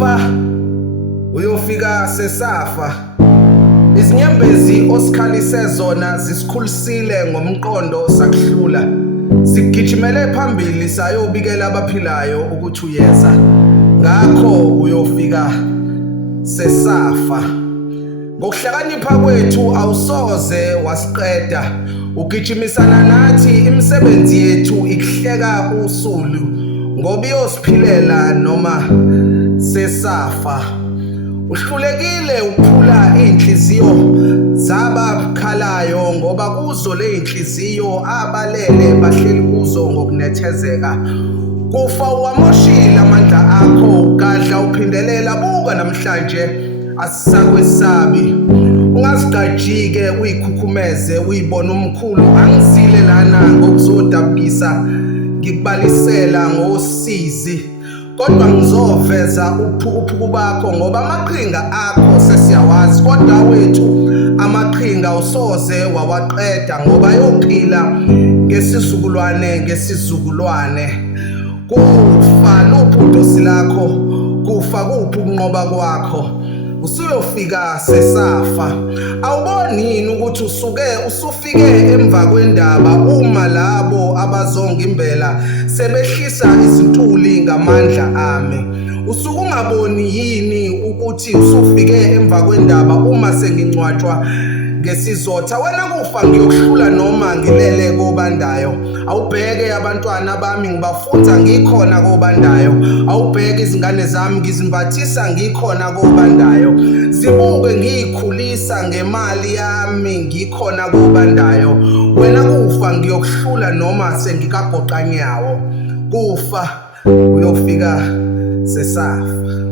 kufa uyofika sesafa. Izinyembezi osikhalise zona zisikhulisile ngomqondo sakuhlula. Sigijimele phambili sayobikela abaphilayo ukuthi uyeza. Ngakho uyofika sesafa. Ngokuhlakanipha kwethu awusoze wasiqeda. Ugijimisana nathi imisebenzi yethu ikuhleka usulu ngoba iyosiphilela noma sesafa. Uhlulekile ukuphula inhliziyo zabakhalayo ngoba kuzo le inhliziyo abalele bahleli kuzo ngokunethezeka. Kufa wamoshile amandla akho gadla uphindelela buka namhlanje asisakwesabi. Ungazigajike uyikhukhumeze uyibona umkhulu angizile lana ngokuzodabukisa ngikubalisela ngosizi. Kodwa ngizoveza uphuphu bakho ngoba amaqhinga akho sesiyawazi kodwa wethu amaqhinga usoze wawaqeda ngoba yophila ngesizukulwane. Kufa luphudosi lakho, kufa kuphi ukunqoba kwakho. Usuyofika sesafa. Awuboni yini ukuthi usufike emva kwendaba uma labo abazonga imbela sebehlisa izintuli ngamandla ami? Usukungaboni yini ukuthi usufike emva kwendaba uma sengincwatshwa ngesizotha? Wena kufa ngiyokuhlula noma ngilele kobandayo. Awubheke abantwana bami ngibafunza ngikhona kobandayo. Awubheke izingane zami ngizimbathisa ngikhona kobandayo. Zibuke ngiyikhulisa ngemali yami ngikhona kobandayo. Wena kufa ngiyokuhlula noma sengikagoqa nyawo. Kufa uyofika sesafa.